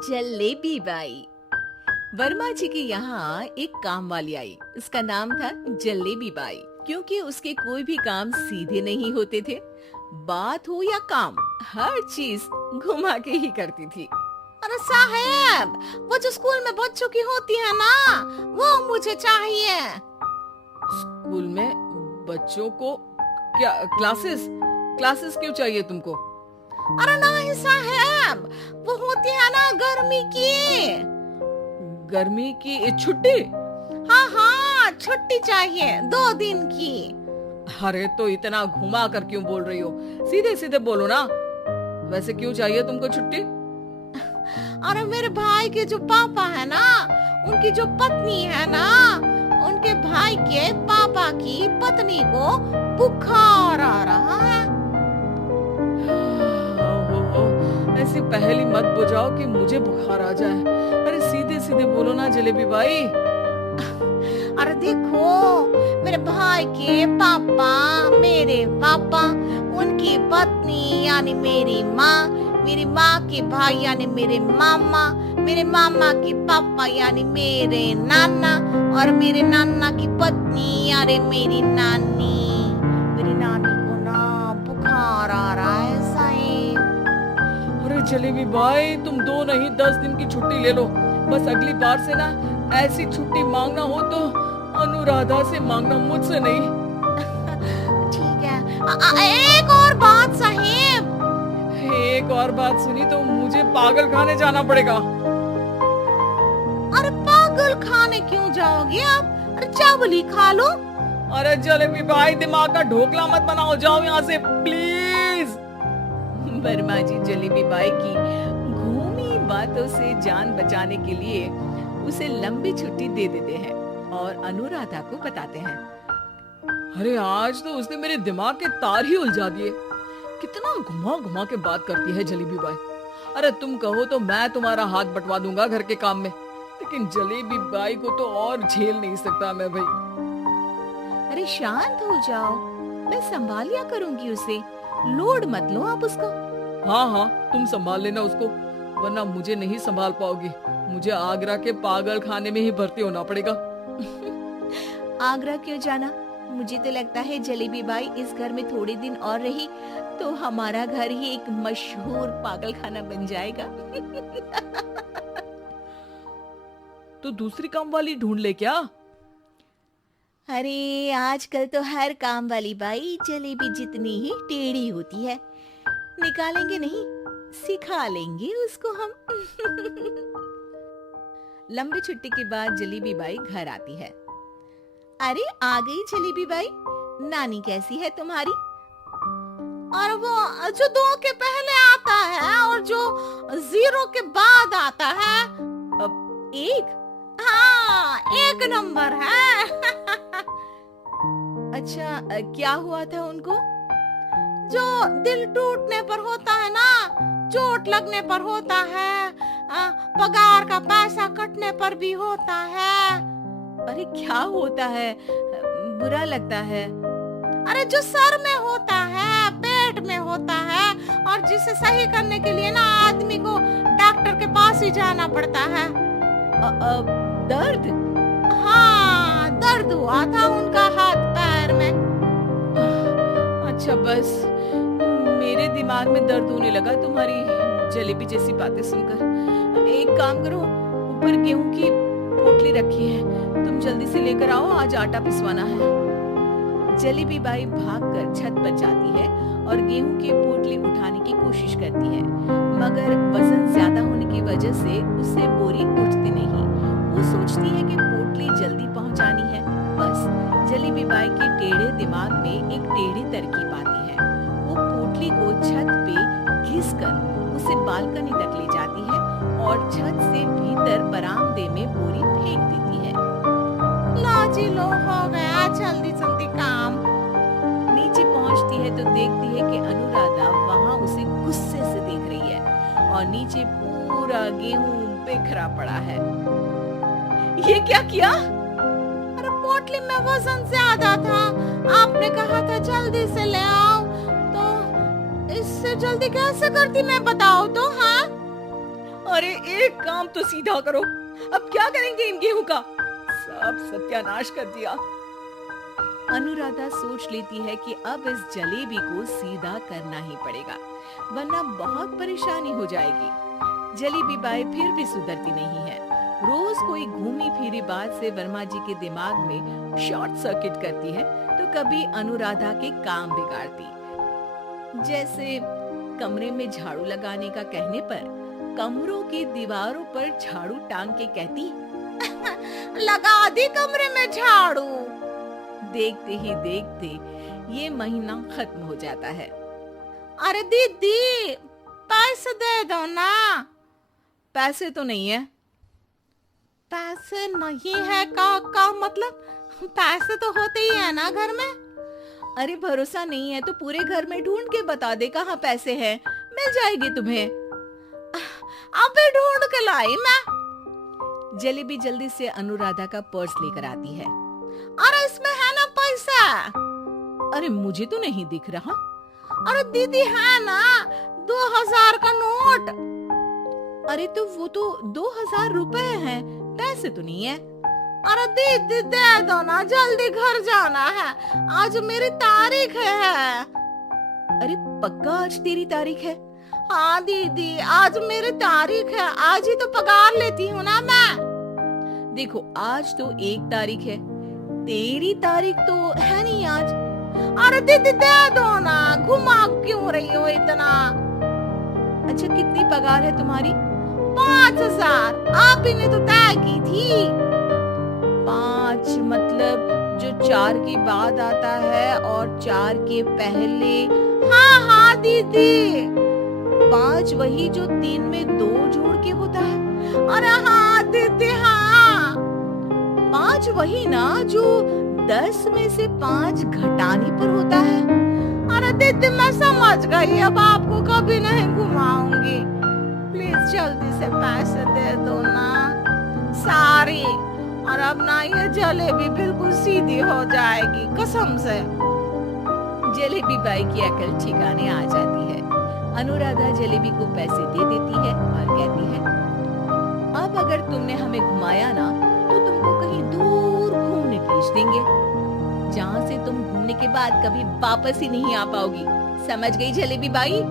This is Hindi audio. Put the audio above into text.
जलेबी बाई। वर्मा जी के यहाँ एक काम वाली आई। उसका नाम था जलेबी बाई, क्योंकि उसके कोई भी काम सीधे नहीं होते थे। बात हो या काम, हर चीज घुमा के ही करती थी। अरे साहब, वो जो स्कूल में बच्चों की होती है ना, वो मुझे चाहिए। स्कूल में बच्चों को क्या क्लासेस क्लासेस क्यों चाहिए तुमको? अरे नहीं साहब, वो होती है ना गर्मी की छुट्टी। हाँ, छुट्टी चाहिए 2 दिन की। अरे तो इतना घुमा कर क्यों बोल रही हो? सीधे सीधे बोलो ना। वैसे क्यों चाहिए तुमको छुट्टी? अरे मेरे भाई के जो पापा है ना, उनकी जो पत्नी है ना, उनके भाई के पापा की पत्नी को बुखार आ रहा है। ऐसी पहेली मत बुझाओ कि मुझे बुखार आ जाए। अरे सीधे सीधे बोलो ना जलेबी बाई। अरे देखो, मेरे भाई के पापा, मेरे पापा, उनकी पत्नी यानी मेरी माँ के भाई यानी मेरे मामा के पापा यानी मेरे नाना, और मेरे नाना की पत्नी यानी मेरी नानी को ना बुखार आ रहा है साहब। अरे जलेबी भाई, तुम 2 नहीं 10 दिन की छुट्टी ले लो। बस अगली बार से ना ऐसी छुट्टी मांगना हो तो अनुराधा से मांगना, मुझसे नहीं। ठीक है। एक और बात साहब। एक और बात सुनी तो मुझे पागल खाने जाना पड़ेगा। अरे पागल खाने क्यों जाओगे आप? अरे चावल खा लो। अरे जलेबी भाई, दिमाग का ढोकला मत बनाओ, जाओ यहाँ से प्लीज। वर्मा जी जलेबी बाई की घूमी बातों से जान बचाने के लिए उसे लंबी छुट्टी दे देते हैं और अनुराधा को बताते हैं। अरे आज तो उसने मेरे दिमाग के तार ही उलझा दिए। कितना घुमा घुमा के बात करती है जलेबी बाई। अरे तुम कहो तो मैं तुम्हारा हाथ बंटवा दूंगा घर के काम में, लेकिन जलेबी बाई को तो और झेल नहीं सकता मैं भाई। अरे शांत हो जाओ, मैं संभाल लिया करूंगी उसे, लोड मत लो आप उसको। हाँ, तुम संभाल लेना उसको, वरना मुझे नहीं संभाल पाओगी। मुझे आगरा के पागल खाने में ही भर्ती होना पड़ेगा। आगरा क्यों जाना? मुझे तो लगता है जलेबी बाई इस घर में थोड़े दिन और रही तो हमारा घर ही एक मशहूर पागल खाना बन जाएगा। तो दूसरी काम वाली ढूंढ ले क्या? अरे आजकल तो हर काम वाली बाई जलेबी जितनी ही टेढ़ी होती है। निकालेंगे नहीं, सिखा लेंगे उसको हम। लंबी छुट्टी के बाद जलेबी बाई घर आती है। अरे आ गई जलेबी बाई, नानी कैसी है तुम्हारी? और वो जो 2 के पहले आता है और जो 0 के बाद आता है, अब 1? हाँ, 1 नंबर है। अच्छा, क्या हुआ था उनको? जो दिल टूटने पर होता है ना, चोट लगने पर होता है, पगार का पैसा कटने पर भी होता है। अरे क्या होता है? बुरा लगता है? अरे जो सर में होता है, पेट में होता है, और जिसे सही करने के लिए ना आदमी को डॉक्टर के पास ही जाना पड़ता है। दर्द? हाँ, दर्द हुआ था उनका हाथ पैर में। अच्छा, बस मेरे दिमाग में दर्द होने लगा तुम्हारी जलेबी जैसी बातें सुनकर। एक काम करो, ऊपर गेहूं की पोटली रखी है, तुम जल्दी से लेकर आओ, आज आटा पिसवाना है। जलेबी बाई भागकर छत पर जाती है और गेहूं की पोटली उठाने की कोशिश करती है, मगर वजन ज्यादा होने की वजह से उससे बोरी उठती नहीं। वो सोचती है कि पोटली जल्दी पहुंचानी है। बस जलेबी बाई के टेढ़े दिमाग में एक टेढ़ी तरकीब आती है। वो पोटली को छत पे घिसकर उसे बालकनी तक ले जाती है और छत से भीतर बरामदे में बोरी फेंक देती है। लाजी लो, हो गया जल्दी जल्दी काम। नीचे पहुंचती है तो देखती है कि अनुराधा वहां उसे गुस्से से देख रही है और नीचे पूरा गेहूं बिखरा पड़ा है। ये क्या किया? अरे पोटली में वजन ज्यादा था, आपने कहा था जल्दी से ले आओ, तो इससे जल्दी कैसे करती मैं बताओ तो। हाँ, अरे एक काम तो सीधा करो, अब क्या करेंगे इन गेहूं का? सब सत्यानाश कर दिया। अनुराधा सोच लेती है कि अब इस जलेबी को सीधा करना ही पड़ेगा, वरना बहुत परेशानी हो जाएगी। जलेबी बाई फिर भी सुधरती नहीं है। रोज कोई घूमी फिरी बात से वर्मा जी के दिमाग में शॉर्ट सर्किट करती है, तो कभी अनुराधा के काम बिगाड़ती। जैसे कमरे में झाड़ू लगाने का कहने पर कमरों की दीवारों पर झाड़ू टांग के कहती, लगा दी कमरे में झाड़ू। देखते ही देखते ये महीना खत्म हो जाता है। अरे दीदी, पैसे दे दो ना। पैसे तो नहीं है। पैसे नहीं है का मतलब? पैसे तो होते ही है ना घर में। अरे भरोसा नहीं है तो पूरे घर में ढूंढ के बता दे कहाँ पैसे हैं, मिल जाएगी तुम्हें। अबे ढूंढ के लाई मैं। जलेबी जल्दी से अनुराधा का पर्स लेकर आती है। अरे इसमें है ना पैसा? अरे मुझे तो नहीं दिख रहा। अरे दीदी है ना 2000 का नोट। अरे तो वो तो 2000 रुपए हैं, पैसे तो नहीं है। अरे दीदी दे दो ना, जल्दी घर जाना है, आज मेरी तारीख है। अरे पक्का आज तेरी तारीख है? हाँ दीदी, आज मेरी तारीख है, आज ही तो पगार लेती हूँ ना मैं। देखो आज तो 1 तारीख है, तेरी तारीख तो है नहीं आज। अरे दीदी दे दो ना, घुमा क्यों रही हो इतना? अच्छा कितनी पगार है तुम्हारी? 5000, आप ही ने तो तय की थी। 5 मतलब जो 4 के बाद आता है और 4 के पहले? हाँ हाँ दीदी। 5 वही जो 3 में 2 जोड़ के होता है? अरे हाँ दीदी हाँ। 5 वही ना जो 10 में से 5 घटाने पर होता है? अरे दीदी मैं समझ गई, अब आपको कभी नहीं घुमाऊंगी। प्लीज जल्दी से पैसे दे दो ना, सारी। और अब ना ये जलेबी बिल्कुल सीधी हो जाएगी कसम से। जलेबी बाई की अकल ठिकाने आ जाती है। अनुराधा जलेबी को पैसे दे देती है और कहती है, अब अगर तुमने हमें घुमाया ना तो तुमको कहीं दूर घूमने भेज देंगे, जहाँ से तुम घूमने के बाद कभी वापस ही नहीं आ पाओगी। समझ गई जलेबी बाई?